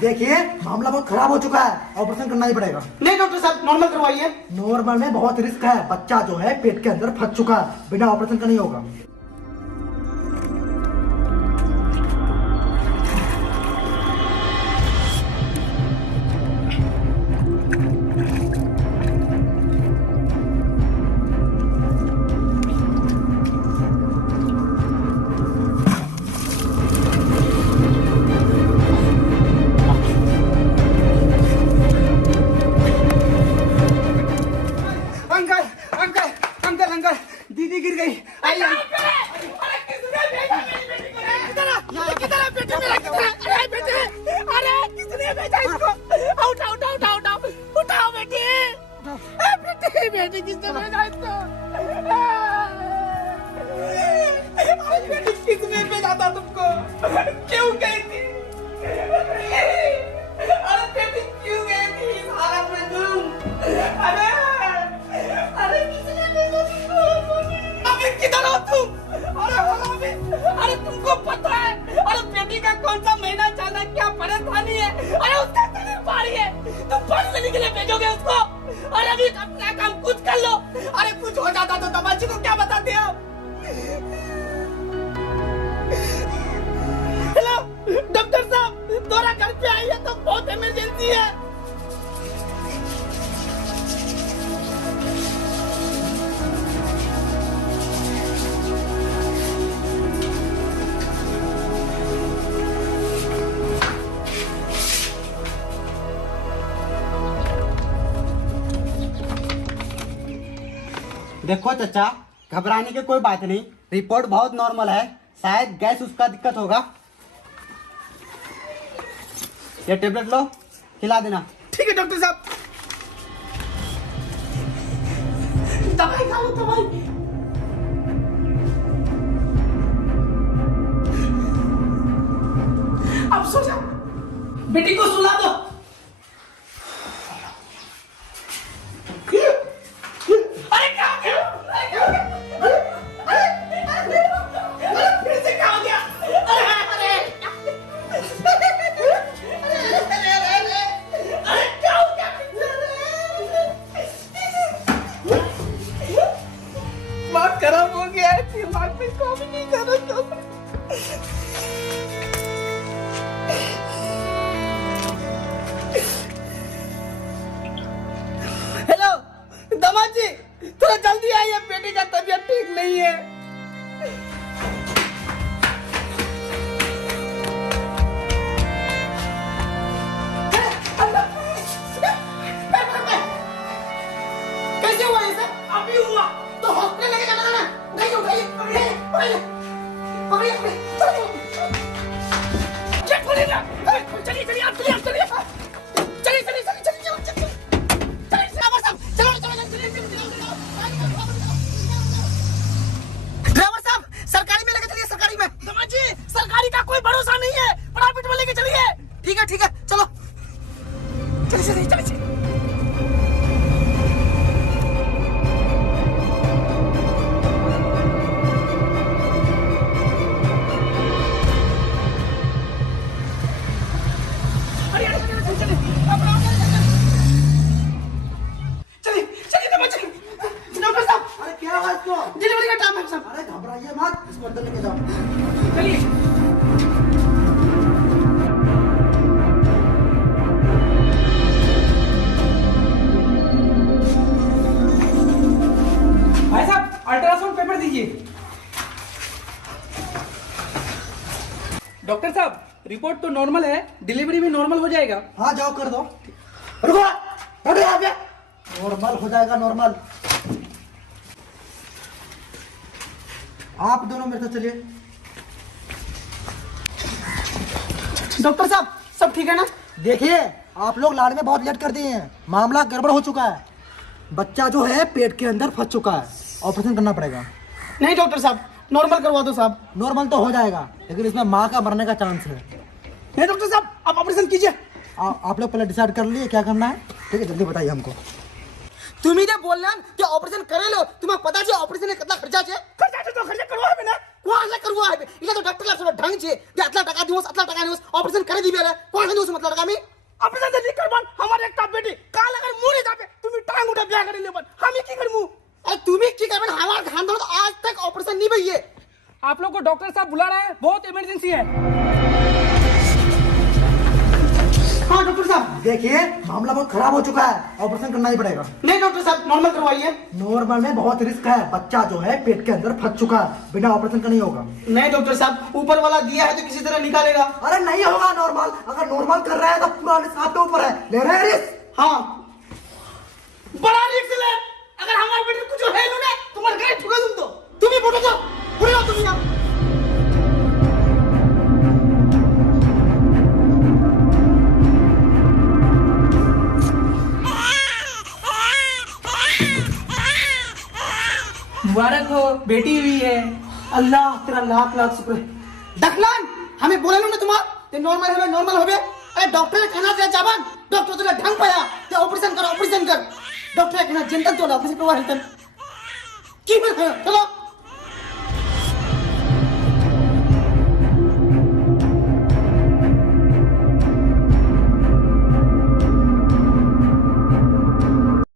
देखिए मामला बहुत खराब हो चुका है, ऑपरेशन करना ही पड़ेगा। नहीं डॉक्टर साहब, नॉर्मल करवाइए। नॉर्मल में बहुत रिस्क है, बच्चा जो है पेट के अंदर फंस चुका है, बिना ऑपरेशन का नहीं होगा। अंकल, दीदी गिर गई। आइए। बेटी किसने भेजा इसको? बेटी किसने भेजा था तुमको? क्यों गई थी? अरे बेटी क्यों गई थी इस हालत में तुम? अरे किसने भेजा तुमको? अभी किधर हो तुम? अरे तुमको पता है? अरे बेटी का कौन सा महीना जाना क्या परेशानी है? अरे उसका शरीर भारी है, तुम पढ़ने के लिए भेजोगे उसको? अरे अभी अपना काम खुद कर लो। अरे कुछ हो जाता तो दमाजी को क्या बताते हो? हेलो डॉक्टर साहब, थोड़ा घर पे आइए तो बहुत इमरजेंसी है। देखो चाचा, घबराने की कोई बात नहीं, रिपोर्ट बहुत नॉर्मल है, शायद गैस उसका दिक्कत होगा। ये टेबलेट लो, खिला देना। ठीक है डॉक्टर साहब। दवाई खाओ, दवाई। अब सो जा, बेटी को सुला दो। खराब हो गया है, दिमाग पे काम ही नहीं कर रहा। हेलो दामाद जी, थोड़ा जल्दी आइए, बेटी का तबीयत ठीक नहीं है। कैसे हुआ ये सब? अभी हुआ तो हॉस्पिटल लेके जाना ना। नहीं उठाइए, चलिए आप चलिए। ड्राइवर साहब, सरकारी में लेके चलिए, सरकारी में। दामाद जी, सरकारी का कोई भरोसा नहीं है, प्राइवेट में लेके चलिए। ठीक है, चलो चलिए। डिलीवरी का टाइम है साहब। अरे घबराइए मत, इसको अंदर लेके जाओ। चलिए। भाई साहब, अल्ट्रासाउंड पेपर दीजिए। डॉक्टर साहब, रिपोर्ट तो नॉर्मल है, डिलीवरी भी नॉर्मल हो जाएगा। हाँ जाओ कर दो। रुको, बैठो यहाँ पे। नॉर्मल हो जाएगा, नॉर्मल। आप दोनों मेरे साथ चलिए। डॉक्टर साहब, सब ठीक है ना? देखिए, आप लोग लाड़ में बहुत लेट कर दिए हैं, मामला गड़बड़ हो चुका है। बच्चा जो है पेट के अंदर फंस चुका है, ऑपरेशन करना पड़ेगा। नहीं डॉक्टर साहब, नॉर्मल करवा दो साहब। नॉर्मल तो हो जाएगा, लेकिन इसमें माँ का मरने का चांस है। नहीं डॉक्टर साहब, आप ऑपरेशन कीजिए। आप लोग पहले डिसाइड कर लिए क्या करना है? ठीक है, जल्दी बताइए हमको। तुम ही बोल रहे कि ऑपरेशन करे लो, तुम्हें पता है ऑपरेशन में कितना खर्चा है? खर्चा तो खर्चा करवा है ना, कोणाला करवा आहे इला तो डॉक्टरला सगळं ढंग छे ते आटला टका दिवस ऑपरेशन करे दिबे रे कोण दिवस मतलब लगा मी ऑपरेशन जल्दी करवान हमारे एक बेटी काल अगर मुड़ी जाबे तुम्हें टांग उठा ब्याह करे लेबन हम की करमु अरे तुम्ही की करबन हमार खानदान तो आज तक ऑपरेशन नहीं भइए आप लोग को डॉक्टर साहब बुला रहे हैं बहुत इमरजेंसी है हाँ डॉक्टर साहब देखिए मामला बहुत खराब हो चुका है, ऑपरेशन करना ही पड़ेगा। नहीं डॉक्टर साहब नॉर्मल करवाइए नॉर्मल में बहुत रिस्क है, बच्चा जो है पेट के अंदर फंस चुका है, बिना ऑपरेशन का नहीं होगा। नहीं डॉक्टर साहब ऊपर वाला दिया है तो किसी तरह निकालेगा अरे नहीं होगा नॉर्मल, अगर नॉर्मल कर रहे हैं तो पूरा रिस्क आपके ऊपर है, ले रहे हैं रिस्क। हाँ बड़ा रिस्क ले अगर हमारे बेटे को कुछ है ना तुम्हारे गाय ठुका तुम तो तुम ही बोलो तो पूरे हो तुम यहाँ मुबारक हो बेटी हुई है अल्लाह तेरा लाख लाख शुक्र है डकलान हमें बोले ना तुम्हारा ते नॉर्मल होबे अरे डॉक्टर कहना से जाबान डॉक्टर तुला ढंग पाया ते ऑपरेशन कर डॉक्टर कहना जनता तो ऑपरेशन करवा हेल्थ की चलो